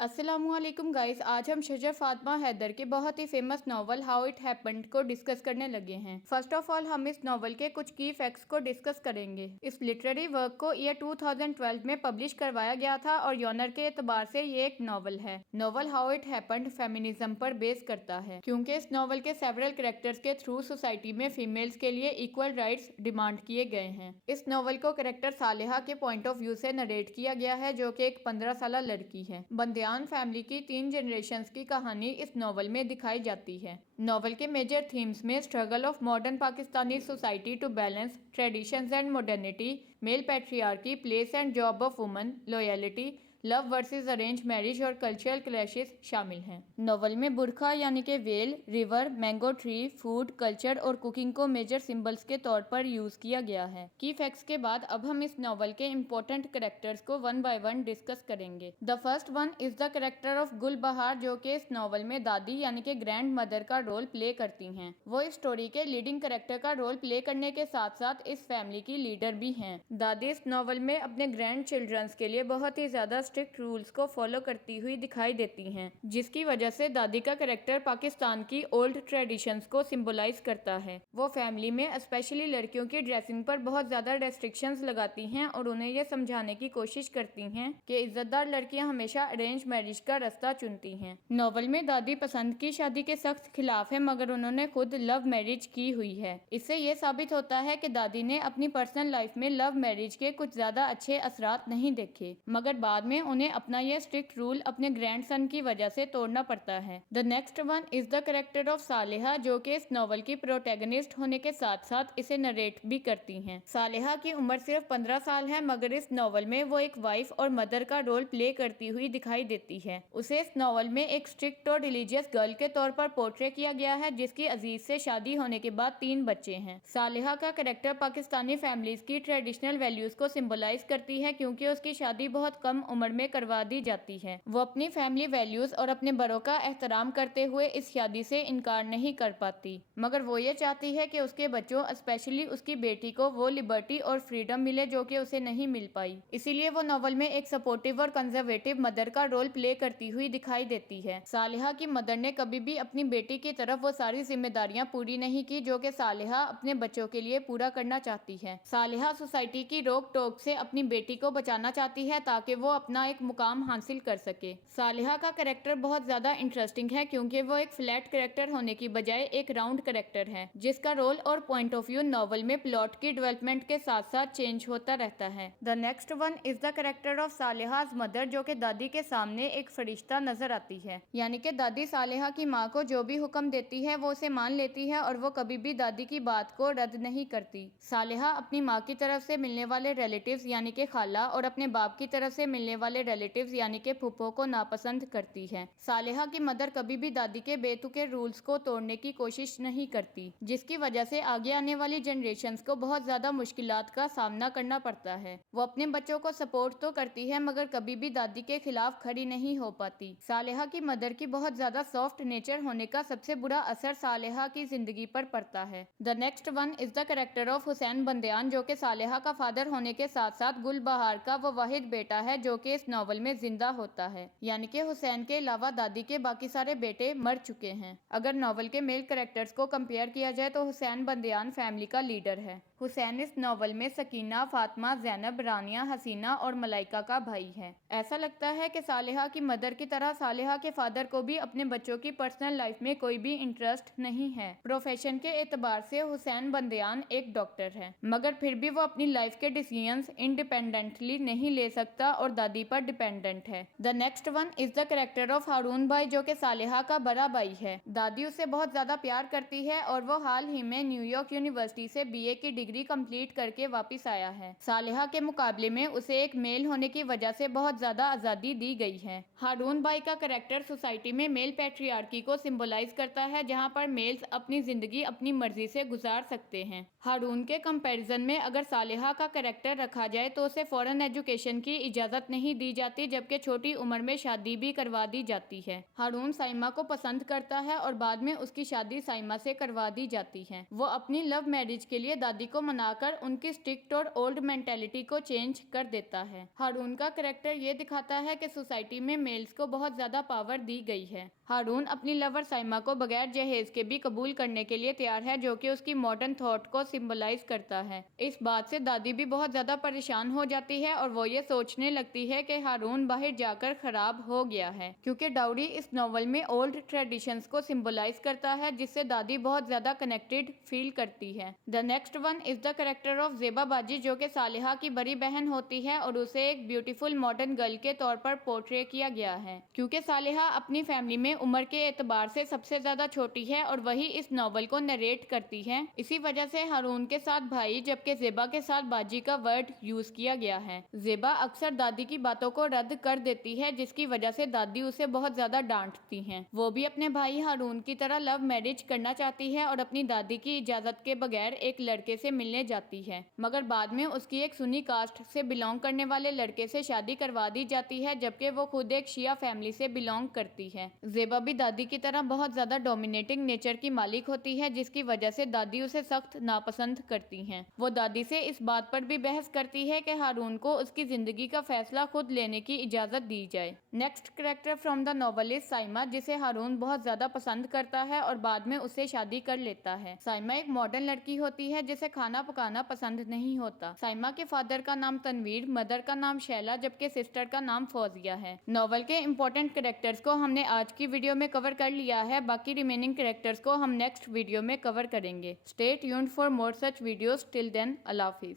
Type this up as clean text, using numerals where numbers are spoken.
अस्सलामुअलैकुम गाइस, आज हम शजर फातिमा हैदर के बहुत ही famous novel how it happened को डिस्कस करने लगे हैं। फर्स्ट ऑफ ऑल हम इस नॉवल के कुछ की फैक्ट्स को डिस्कस करेंगे। इस लिटरेरी वर्क को ईयर 2012 में पब्लिश करवाया गया था और यॉनर के एतबार से ये एक नॉवल है। Novel how it happened feminism पर बेस करता है, क्योंकि इस नॉवल के सेवरल कैरेक्टर्स के थ्रू सोसाइटी में फीमेल्स के लिए इक्वल राइट्स डिमांड किए गए हैं। इस नॉवल को कैरेक्टर सालेहा के पॉइंट ऑफ व्यू से नरेट किया गया है, जो कि एक 15 साल लड़की है। बंदियान फैमिली की 3 जनरेशंस की कहानी इस नॉवल में दिखाई जाती है। नॉवल के मेजर थीम्स में struggle of modern Pakistani society to balance traditions and modernity, male patriarchy, place and job of woman, loyalty, love versus arrange marriage और कल्चरल क्लैशेस शामिल हैं। नॉवल में बुरखा यानी कि well, river, mango tree, food, culture और cooking को major symbols के तौर पर यूज किया गया है। की फैक्ट्स के बाद अब हम इस नॉवल के इम्पोर्टेंट कैरेक्टर्स को वन बाय वन डिस्कस करेंगे। The first one is the character of गुल बहार, जो कि इस नॉवल में दादी यानी कि ग्रैंड मदर का रोल प्ले करती हैं। वो इस स्टोरी के लीडिंग कैरेक्टर का रोल प्ले करने के साथ साथ इस फैमिली की लीडर भी हैं। दादी इस नॉवल में अपने ग्रैंड चिल्ड्रंस के लिए बहुत ही ज्यादा स्ट्रिक्ट रूल्स को फॉलो करती हुई दिखाई देती हैं, जिसकी वजह से दादी का कैरेक्टर पाकिस्तान की ओल्ड ट्रेडिशंस को सिंबलाइज करता है। वो फैमिली में स्पेशली लड़कियों की ड्रेसिंग पर बहुत ज्यादा रेस्ट्रिक्शंस लगाती हैं और उन्हें ये समझाने की कोशिश करती हैं कि इज्जतदार लड़कियां हमेशा अरेंज मैरिज का रास्ता चुनती हैं। नॉवल में दादी पसंद की शादी के सख्त खिलाफ है, मगर उन्होंने खुद लव मैरिज की हुई है। इससे ये साबित होता है कि दादी ने अपनी पर्सनल लाइफ में लव मैरिज के कुछ ज्यादा अच्छे असरात नहीं देखे, मगर बाद में उन्हें अपना यह स्ट्रिक्ट रूल अपने ग्रैंडसन की वजह से तोड़ना पड़ता है। The next one is the character of Saleha, जो कि इस नॉवल की प्रोटैगनिस्ट होने के साथ साथ इसे नरेट भी करती हैं। सालेहा की उम्र सिर्फ 15 साल है, मगर इस नॉवल में वो एक वाइफ और मदर का रोल प्ले करती हुई दिखाई देती है। उसे इस नॉवल में एक स्ट्रिक्ट और रिलीजियस गर्ल के तौर पर पोर्ट्रे किया गया है, जिसकी अजीज से शादी होने के बाद 3 बच्चे हैं। सालेहा का कैरेक्टर पाकिस्तानी फैमिलीज की ट्रेडिशनल वैल्यूज को सिंबलाइज करती है, क्योंकि उसकी शादी बहुत कम उम्र में करवा दी जाती है। वो अपनी फैमिली वैल्यूज और अपने बड़ों का एहतराम करते हुए इस शादी से इनकार नहीं कर पाती, मगर वो ये चाहती है कि उसके बच्चों स्पेशली उसकी बेटी को वो लिबर्टी और फ्रीडम मिले जो कि उसे नहीं मिल पाई। इसीलिए वो नॉवल में एक सपोर्टिव और कंजर्वेटिव मदर का रोल प्ले करती हुई दिखाई देती है। सालेहा की मदर ने कभी भी अपनी बेटी की तरफ वो सारी जिम्मेदारियां पूरी नहीं की जो कि सालेहा अपने बच्चों के लिए पूरा करना चाहती है। सालेहा सोसाइटी की रोक टोक से अपनी बेटी को बचाना चाहती है ताकि वो अपना एक मुकाम हासिल कर सके। सालेहा का कैरेक्टर बहुत ज्यादा इंटरेस्टिंग है, क्योंकि वो एक फ्लैट कैरेक्टर होने की बजाय एक राउंड कैरेक्टर है, जिसका रोल और पॉइंट ऑफ व्यू नॉवल में प्लॉट की डेवलपमेंट के साथ साथ चेंज होता रहता है। The next one is the character of Saleha's mother, जो कि दादी के सामने एक फरिश्ता नजर आती है। यानी कि दादी सालेहा की माँ को जो भी हुक्म देती है वो उसे मान लेती है और वो कभी भी दादी की बात को रद्द नहीं करती। सालेहा अपनी माँ की तरफ से मिलने वाले रिलेटिव्स यानी कि खाला और अपने बाप की तरफ से मिलने वाले रिलेटिव्स यानी कि फूफो को नापसंद करती है। सालेहा की मदर कभी भी दादी के बेतुके रूल्स को तोड़ने की कोशिश नहीं करती, जिसकी वजह से आगे आने वाली जनरेशंस को बहुत ज्यादा मुश्किलात का सामना करना पड़ता है। वो अपने बच्चों को सपोर्ट तो करती है, मगर कभी भी दादी के खिलाफ खड़ी नहीं हो पाती। सालेहा की मदर की बहुत ज्यादा सॉफ्ट नेचर होने का सबसे बुरा असर सालेहा की जिंदगी पर पड़ता है। The next one is the character of Hussain Bandian, जो कि सालेहा का फादर होने के साथ साथ गुल बहार का वो वाहिद बेटा है जो कि इस नॉवल में जिंदा होता है। यानी कि हुसैन के अलावा दादी के बाकी सारे बेटे मर चुके हैं। अगर नॉवल के मेल कैरेक्टर्स को कंपेयर किया जाए तो हुसैन बंदियान फैमिली का लीडर है। हुसैन इस नॉवल में सकीना, फातिमा, ज़ैनब, रानिया, हसीना और मलाइका का भाई है। ऐसा लगता है कि सालेहा की मदर की तरह सालेहा के फादर को भी अपने बच्चों की पर्सनल लाइफ में कोई भी इंटरेस्ट नहीं है। प्रोफेशन के एतबार से हुसैन बंदियान एक डॉक्टर है, मगर फिर भी वो अपनी लाइफ के डिसीजंस इंडिपेंडेंटली नहीं ले सकता और दादी पर डिपेंडेंट है। The next one is the character of Haroon Bhai, जो कि सालेहा का बड़ा भाई है। दादी उसे बहुत ज्यादा प्यार करती है और वो हाल ही में न्यूयॉर्क यूनिवर्सिटी से BA की डिग्री कंप्लीट करके वापस आया है। सालेहा के मुकाबले में उसे एक मेल होने की वजह से बहुत ज्यादा आजादी दी गई है। हारून भाई का कैरेक्टर सोसाइटी में मेल पैट्रियार्की को सिंबलाइज करता है, जहां पर मेल्स अपनी जिंदगी अपनी मर्जी से गुजार सकते हैं। हारून के कंपैरिजन में अगर सालेहा का कैरेक्टर रखा जाए तो उसे फॉरेन एजुकेशन की इजाजत नहीं दी जाती, जबकि छोटी उम्र में शादी भी करवा दी जाती है। हारून साइमा को पसंद करता है और बाद में उसकी शादी साइमा से करवा दी जाती है। वो अपनी लव मैरिज के लिए दादी को को मनाकर उनकी स्ट्रिक्ट और ओल्ड मेंटेलिटी को चेंज कर देता है। हारून का कैरेक्टर ये दिखाता है कि सोसाइटी में मेल्स को बहुत ज्यादा पावर दी गई है। हारून अपनी लवर साइमा को बगैर जहेज के भी कबूल करने के लिए तैयार है, जो कि उसकी मॉडर्न थॉट को सिंबलाइज करता है। इस बात से दादी भी बहुत ज्यादा परेशान हो जाती है और वो ये सोचने लगती है कि हारून बाहर जाकर खराब हो गया है, क्योंकि डाउरी इस नॉवल में ओल्ड ट्रेडिशंस को सिंबलाइज करता है, जिससे दादी बहुत ज्यादा कनेक्टेड फील करती है। The next one is the character of Zeba बाजी, जो कि सालिहा की बड़ी बहन होती है और उसे एक ब्यूटीफुल मॉडर्न गर्ल के तौर पर पोर्ट्रे किया गया है, क्योंकि सालिहा अपनी फैमिली में उम्र के एतबार से सबसे ज्यादा छोटी है और वही इस नॉवल को नरेट करती है। इसी वजह से हारून के साथ भाई जबकि ज़ेबा के साथ बाजी का वर्ड यूज किया गया है। ज़ेबा अक्सर दादी की बातों को रद्द कर देती है, जिसकी वजह से दादी उसे बहुत ज्यादा डांटती हैं। वो भी अपने भाई हारून की तरह लव मैरिज करना चाहती है और अपनी दादी की इजाजत के बगैर एक लड़के से मिलने जाती है, मगर बाद में उसकी एक सुन्नी कास्ट से बिलोंग करने वाले लड़के से शादी करवा दी जाती है, जबकि वो खुद एक शिया फैमिली से बिलोंग करती है। ज़ेबा भी दादी की तरह बहुत ज्यादा डोमिनेटिंग नेचर की मालिक होती है, जिसकी वजह से दादी उसे सख्त नापसंद करती हैं। वो दादी से इस बात पर भी बहस करती है कि हारून को उसकी जिंदगी का फैसला खुद लेने की इजाजत दी जाए। Next character from the novel is Saima, जिसे हारून बहुत ज्यादा पसंद करता है और बाद में उससे शादी कर लेता है। साइमा एक मॉडर्न लड़की होती है जिसे खाना पकाना पसंद नहीं होता। साइमा के फादर का नाम तनवीर, मदर का नाम शैला, जबकि सिस्टर का नाम फौजिया है। नॉवल के इंपॉर्टेंट कैरेक्टर्स को हमने आज की वीडियो में कवर कर लिया है, बाकी रिमेनिंग कैरेक्टर्स को हम नेक्स्ट वीडियो में कवर करेंगे। Stay tuned for more such videos. Till then, अल्लाह हाफिज।